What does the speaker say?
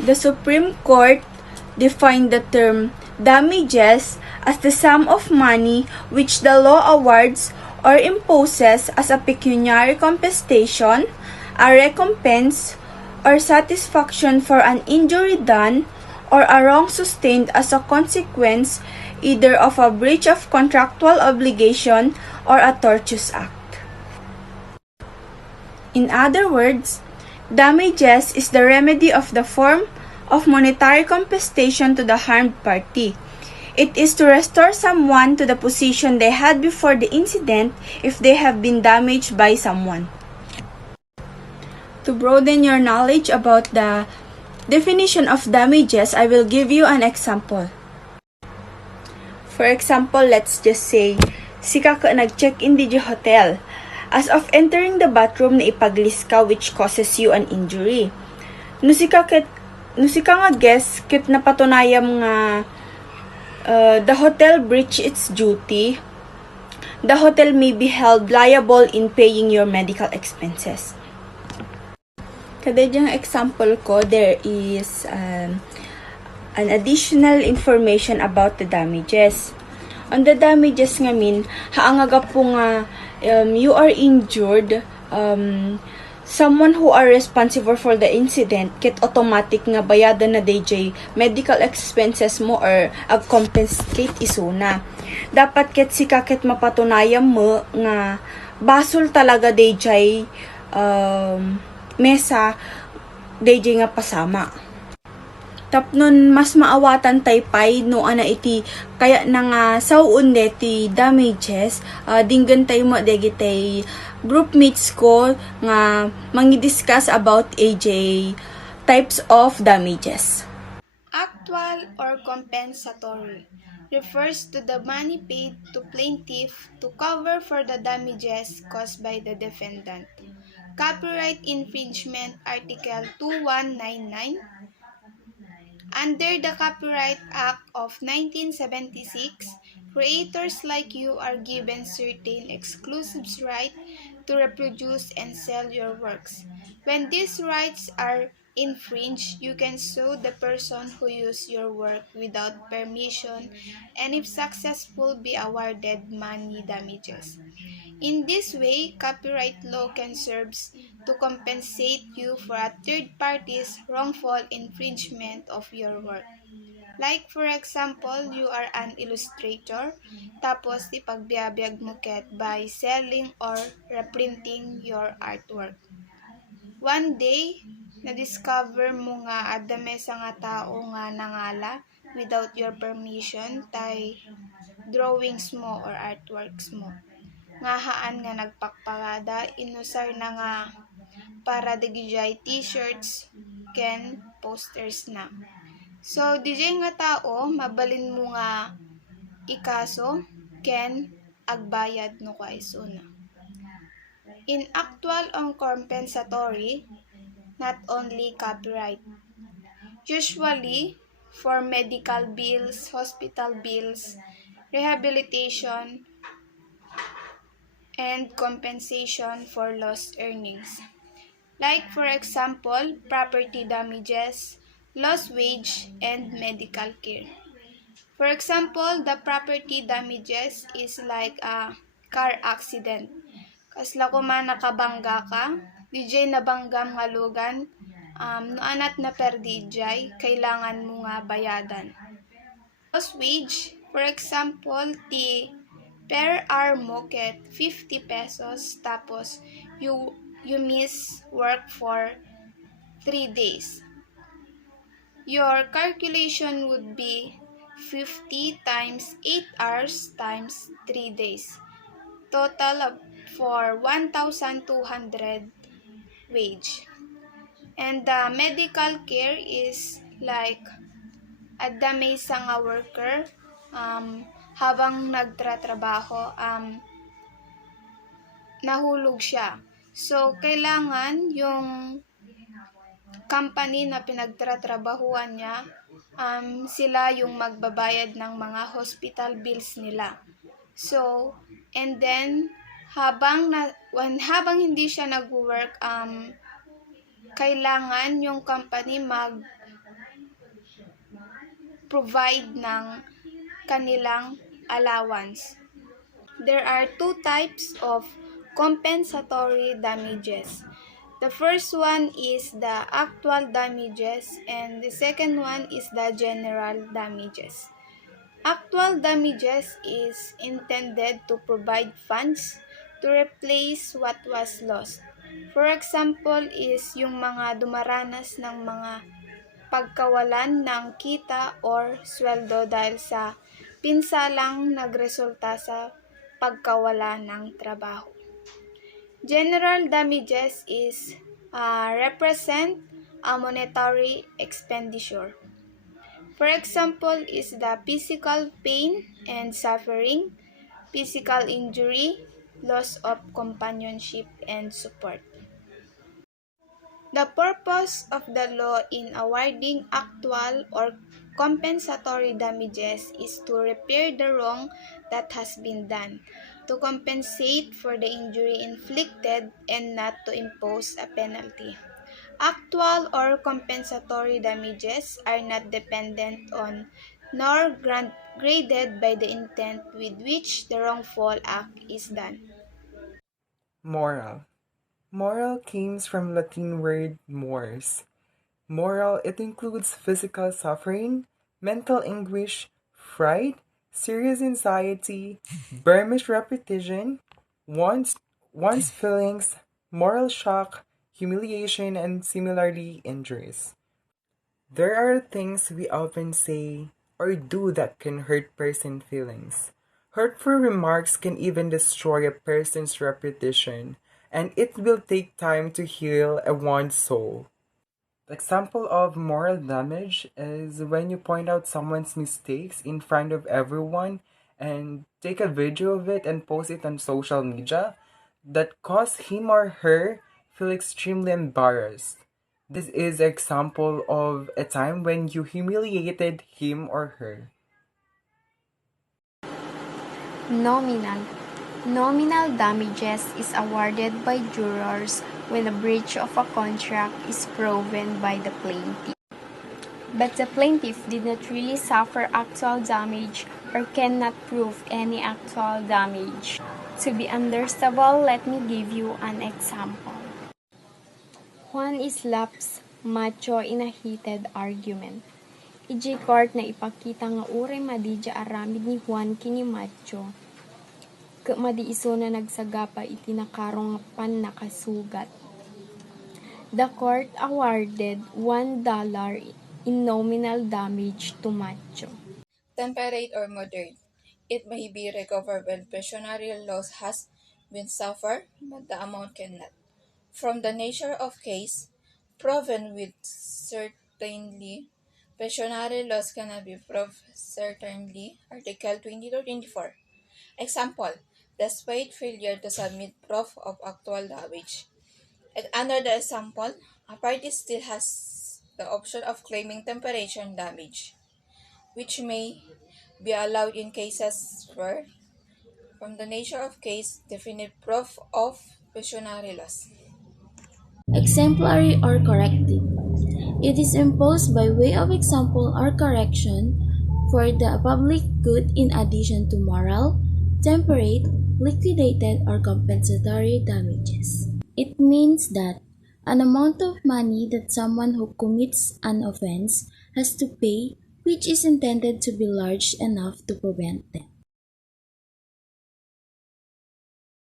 The Supreme Court defined the term damages as the sum of money which the law awards or imposes as a pecuniary compensation, a recompense, or satisfaction for an injury done or a wrong sustained as a consequence either of a breach of contractual obligation or a tortious act. In other words, damages is the remedy of the form of monetary compensation to the harmed party. It is to restore someone to the position they had before the incident if they have been damaged by someone. To broaden your knowledge about the definition of damages, I will give you an example. For example, let's just say, si Kaka nag-check-in di hotel. As of entering the bathroom, na ipaglis ka which causes you an injury. No si ka nga guess, kit napatunayam nga the hotel breached its duty, the hotel may be held liable in paying your medical expenses. Kada dyang example ko, there is an additional information about the damages. On the damages ngamin, haangaga po nga you are injured, someone who are responsible for the incident, kit automatic nga bayadan na DJ medical expenses mo or ag-compensate isuna. Dapat kit si kakit mapatunayan mo nga basol talaga DJ mesa DJ nga pasama. Tapnon mas maawatan taypay no ana iti kaya na nga sauon deti damages dinggan tayo mo degitay groupmates ko nga mangi-discuss about AJ types of damages. Actual or compensatory refers to the money paid to plaintiff to cover for the damages caused by the defendant. Copyright Infringement Article 2199. Under the Copyright Act of 1976, creators like you are given certain exclusive rights to reproduce and sell your works. When these rights are infringed, you can sue the person who used your work without permission and if successful, be awarded money damages. In this way, copyright law can serve to compensate you for a third party's wrongful infringement of your work. Like for example, you are an illustrator, tapos ipagbiabiyag mo ket by selling or reprinting your artwork. One day, na-discover mo nga adame sa nga tao nga nangala without your permission tay drawings mo or artworks mo. Ngahaan nga nagpakparada, inusar na nga para digijay t-shirts ken posters na. So, DJ nga tao, mabalin mo nga ikaso ken agbayad no kwa isuna. In actual or compensatory, not only copyright. Usually, for medical bills, hospital bills, rehabilitation, and compensation for lost earnings. Like for example, property damages, lost wage, and medical care. For example, the property damages is like a car accident. Kasla ko man nakabangga ka, DJ nabanggam nga lugan, noanat na perdi jay, kailangan mo nga bayadan. Lost wage, for example, per hour mo ket 50 pesos tapos you miss work for 3 days. Your calculation would be 50 times 8 hours times 3 days. Total for 1,200 wage. And the medical care is like adamay sa nga worker habang nagtratrabaho, nahulog siya. So, kailangan yung company na pinagtratrabahuan niya, sila yung magbabayad ng mga hospital bills nila. So, and then, habang hindi siya nag-work, kailangan yung company provide ng kanilang allowance. There are two types of compensatory damages. The first one is the actual damages and the second one is the general damages. Actual damages is intended to provide funds to replace what was lost. For example is yung mga dumaranas ng mga pagkawalan ng kita or sweldo dahil sa pinsalang nagresulta sa pagkawala ng trabaho. General damages is represent a monetary expenditure. For example is the physical pain and suffering, physical injury, loss of companionship and support. The purpose of the law in awarding actual or compensatory damages is to repair the wrong that has been done, to compensate for the injury inflicted, and not to impose a penalty. Actual or compensatory damages are not dependent on nor graded by the intent with which the wrongful act is done. Moral. Moral comes from Latin word mors. Moral, it includes physical suffering, mental anguish, fright, serious anxiety, burmish repetition, one's feelings, moral shock, humiliation, and similarly injuries. There are things we often say or do that can hurt person feelings. Hurtful remarks can even destroy a person's reputation, and it will take time to heal a one's soul. The example of moral damage is when you point out someone's mistakes in front of everyone and take a video of it and post it on social media that cause him or her feel extremely embarrassed. This is an example of a time when you humiliated him or her. Nominal. Nominal damages is awarded by jurors when a breach of a contract is proven by the plaintiff. But the plaintiff did not really suffer actual damage or cannot prove any actual damage. To be understandable, let me give you an example. Juan slaps Macho in a heated argument. Iji court na ipakita nga ure madidya aramid ni Juan kini Macho. Madi iso na nagsagapa itinakarong pan nakasugat. The court awarded $1 in nominal damage to Macho. Temperate or moderate. It may be recovered when pecuniary loss has been suffered, but the amount cannot. From the nature of case, proven with certainty, pecuniary loss cannot be proved certainly. Article 22-24. Example, despite failure to submit proof of actual damage. And under the example, a party still has the option of claiming temporary damage, which may be allowed in cases where, from the nature of case, definite proof of pecuniary loss. Exemplary or corrective. It is imposed by way of example or correction for the public good in addition to moral, temperate, liquidated, or compensatory damages. It means that an amount of money that someone who commits an offense has to pay, which is intended to be large enough to prevent them.